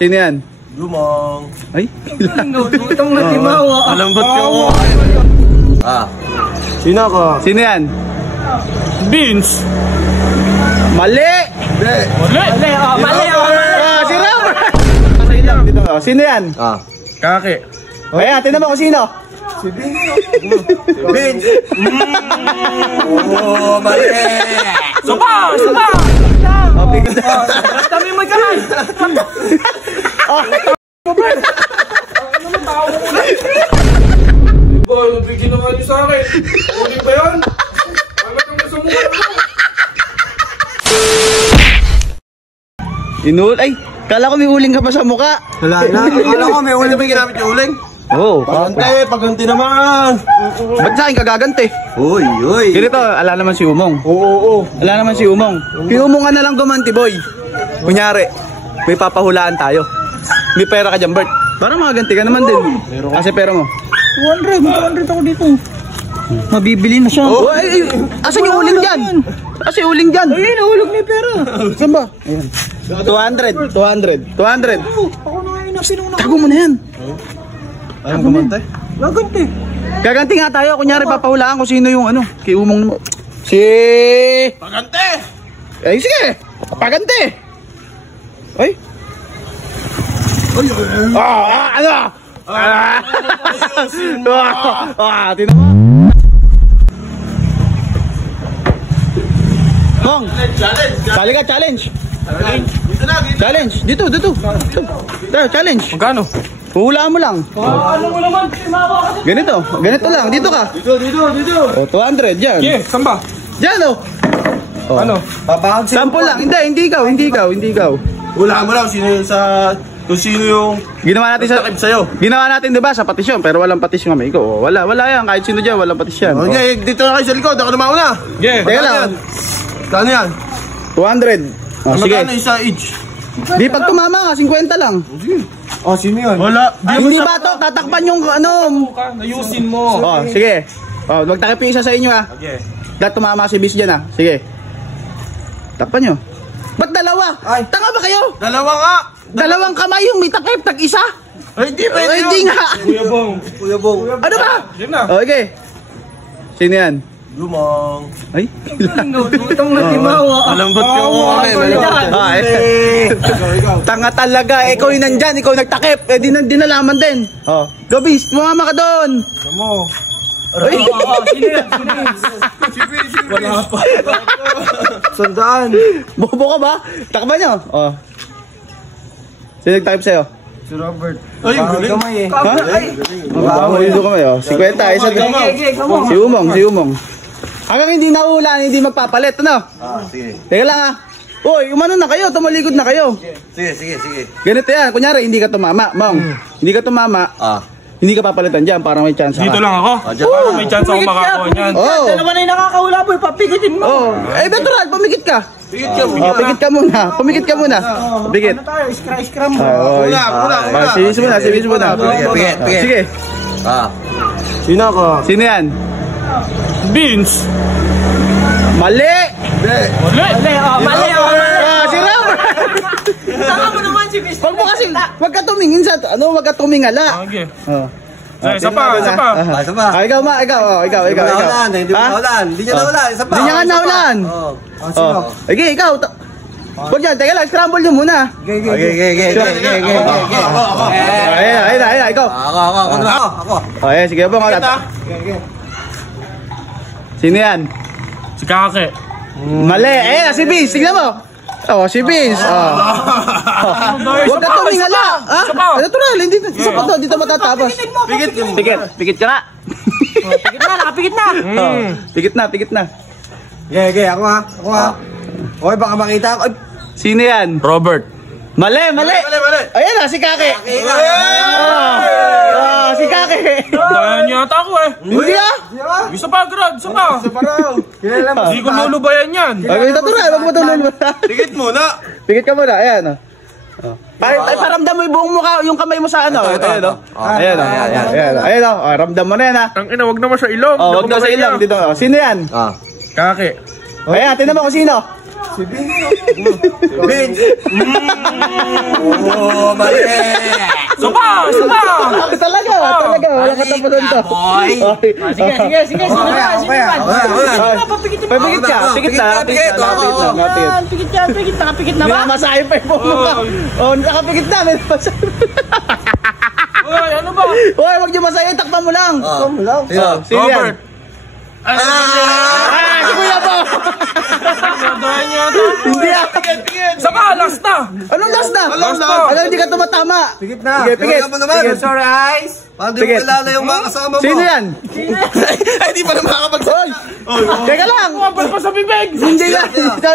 Sino yan? Lumang. Ay, Itong natimawa. Malambot yung Sino ako? Sino yan? Beans. Mali! Mali. Mali. Si Robert! Dito. Sino yan? Kaki. Ayan, tinan mo kung sino. Si Vince. Oh, mali. Supa! Dami mo kanan. Bigyan naman niyo sa akin. Uli ba yan? Ano kang gusto mo? Ay, kala ko may uling ka pa sa muka. Wala na. Akala ko may uling. May ginamit yung uling. Oo. Paganti naman. Ba't sa akin kagaganti? Uy. Ganito, ala naman si Umong. Oo. Ala naman si Umong. Kay Umong ka na lang gumanti, boy. Kunyari, may papahulaan tayo. May pera ka dyan, Bert. Para makaganti ka naman din. Kasi pera mo. 200 ako dito. Mabibili na siya. Oh, asan yung uling dyan? Asan yung uling dyan? Ay, nahulog na yung pera. Saan ba? Ayan. 200. Ako na ngayon na sinuna. Tago mo na yan. Ayaw kumantay? Gaganti. Gaganti nga tayo. Kunyari, papahulaan ko sino yung ano. Kay Umong mo. Pagante! Ay, sige. Paganti. Ay. Ano? Tinan mo. Hong. Sali ka, challenge. Challenge. Dito. Challenge. Magkano? Hulaan mo lang. Ano mo naman? Ganito lang. Dito ka. Dito. Oh, 200 dyan. Saan ba? Dyan, oh. Ano? Papahag Sample lang. Hindi ikaw. Hulaan mo lang kung sino yung Ginawa natin takip sa'yo. Ginawa natin 'di ba sa patisyon, pero walang patisyon kami. Ikaw, wala yan kahit sino diyan, walang patisyon. Okay, dito na kayo sa likod. Ako na mauna. Yeah. Teka lang. Kano yan? 200. Oh, sige. Magkano isa each? Di pag tumama ka, 50 lang. Oh, sino yun? Wala. Hindi ba to tatakpan yung ano? Ayusin mo. Oh, sige. Oh, magtakip yung isa sa inyo ha. Okay. Dahil tumama si Bis dyan ha. Sige. Takpan nyo. Ba't dalawa? Ay. Tanga ba kayo? Dalawa nga. Dalawang kamay yung may takip, tag-isa. Ay, hindi pwede Hindi nga. Kuya Bong. Ano ba? Yan na. Oh, okay. Sino yan? Lumang. Ay. Itong natimawa. Malambot yung Tanga talaga. Ikaw yung nandyan. Ikaw nagtakip. Eh, di nalaman din. Oh. Go, Bis. Tumama ka doon. mo. Ay. Wala pa. Sandaan. Bobo ka ba? Takpan nyo. Oh. Sino nagtakip sa'yo? Si Robert. Ay, galing. Ha? Mabaho dito kami. Oh. 50. Isa si Umong. Hanggang hindi naulan, hindi magpapalit. Ano? Sige. Teka lang ha. Uy, umano na kayo. Tumalikod na kayo. Sige. Ganito yan. Kunyari, hindi ka tumama. Mong, hindi ka tumama. Hindi ka papalitan dyan para may chance ka. Dito lang ako. Para may chance ako makakuha niyan. Oo. Dalawa na yung nakakahula po. Papigitin mo. Oh. Eh, natural. Pumikit ka. Pumikit ka muna. Pumikit. Ano tayo? Scrum. Pula. Sibis muna. Pigit. Sige. Sino ako? Sino yan? Beans. Mali! Mali. Si Robert! Saka mo naman si Beans. Wag ka tumingin sa, wag ka tumingala. Okay. Oh. Isa pa. Isa pa. Ikaw. Hindi niya naulan. Isa pa. Hindi niya nga naulan. Oh. Okay, ikaw. Huwag dyan, teka lang, scramble nyo muna. Okay. Ayan, ikaw. Ako. Ayan, sige po. Sino yan? Si Kake. Mali. Ayan, si Bis. Tignan mo. Oh, si Bis. Huwag ka tumingala. Natural, hindi dito matatapos. Pikit ka na. Pikit na. Okay, ako ha. Okay, baka makita ako. Sino yan? Robert. Mali. Ayan na, si Kake. Si Kake. Bayan niya ata ako eh. Hindi ah. Isa pa, Greg. Isa pa. Hindi ko lulubayan yan. Okay, natural. Wag mo tulol. Pikit Pikit ka muna. muna. Ayan. Paramdam mo yung buong mukha, yung kamay mo sa ano. Ayan. Ramdam mo na yan ha. Ang ina, wag naman sa ilong. Wag na sa ilong. Dito. Sino yan? Kake. Ayan, tinan mo kung sino. Vince! Oo, mali! Supa! Talaga. Wala katapusan to. Boy! Sige. Sino ba? Pagpikit ka. Pikit na. Pikit na ba? Masahin pa yung bumukha. Oh, nakapikit na. May masahin. Uy, ano ba? Hoy, wag niyo masahin. Takpan mo lang. Sino yan? Si Kuya po. Hindi ah. Saka, last na! Anong last na? Ano, hindi ka tumatama. Pikit na! Sige, pikit. mo naman! Sorry, eyes! Paano di mo Pikit. kilala yung mga kasama mo? Sino yan? Ay, di pa na makakapagsabi! Teka lang. Kumapal pa sa bibig! Hindi yan.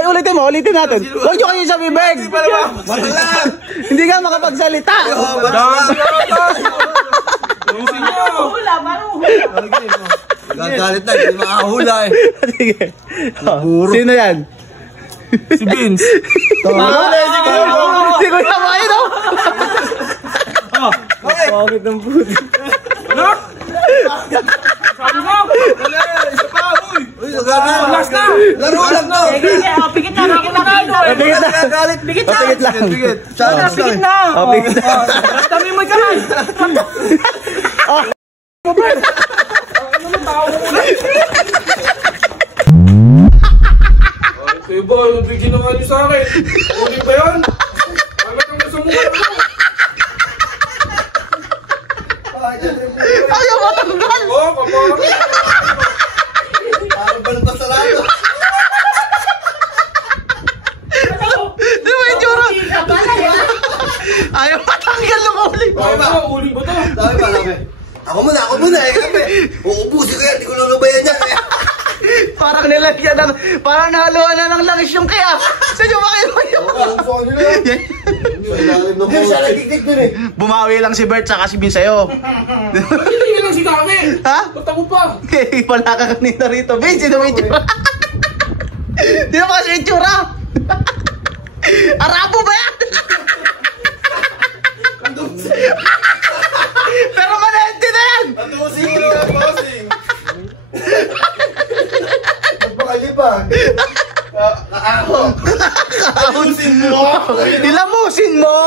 Ulitin natin. Huwag nyo kayo sa bibig. Wala! Hindi ka makapagsalita. Ayusin nyo! Gagalit na, hindi makahula eh. Sige. Sino yan? Si Vince! Si Kuya mo ayun oh. Bakit ng puti? Ano? Sabi mo! Uy, nagagalit. Last na! Laro lang to! Pikit na. Pikit na. Nagagalit. Pikit lang. Pikit. Challenge lang eh. Na. Pikit na. Dami mo ka lang! Ano mo tao mo ulit? Ay, boy, ginawa niyo sa akin. Uli ba yun? Ano kang gusto mo? Ayaw matanggal. Oo, kapag. Parang balon pa sa lalo. Di ba yung tsura? Ayaw matanggal ng uling. Uling ba to? Dami pa, dami. Ako muna eh. Kape. Uubusin ko yan, di ko lulubayan yan eh. Parang nilagyan ng, parang nahaluan na ng langis yung kaya. Saan yung bakit mo yun? Hindi siya nagkikik din eh. Bumawi lang si Bert saka si Bin sa'yo. Hindi lang si Kami. Ha? Ba't ako pa? Wala ka kanina rito. Bin, sino may itsura? Sino ba kasi itsura? Arabo ba yan? Pero manente na yan! Andusin mo naman, bossing. Magpakalipag. Ako. Andusin mo. Ilamusin mo!